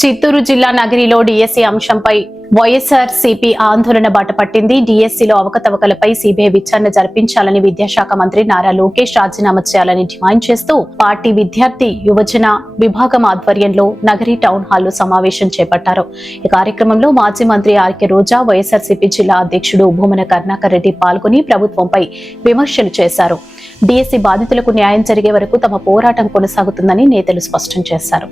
చిత్తూరు జిల్లా నగరిలో డిఎస్సి అంశంపై వైఎస్ఆర్సీపీ ఆందోళన బాట పట్టింది. డిఎస్సిలో అవకతవకలపై సిబిఐ విచారణ జరిపించాలని విద్యాశాఖ మంత్రి నారా లోకేష్ రాజీనామా చేయాలని డిమాండ్ చేస్తూ పార్టీ విద్యార్థి యువజన విభాగం ఆధ్వర్యంలో నగరి టౌన్ హాల్లో సమావేశం చేపట్టారు. ఈ కార్యక్రమంలో మాజీ మంత్రి ఆర్కే రోజా, వైఎస్ఆర్సీపీ జిల్లా అధ్యక్షుడు భూమన కరుణాకర్ రెడ్డి పాల్గొని ప్రభుత్వంపై విమర్శలు చేశారు. డిఎస్సి బాధితులకు న్యాయం జరిగే వరకు తమ పోరాటం కొనసాగుతుందని నేతలు స్పష్టం చేశారు.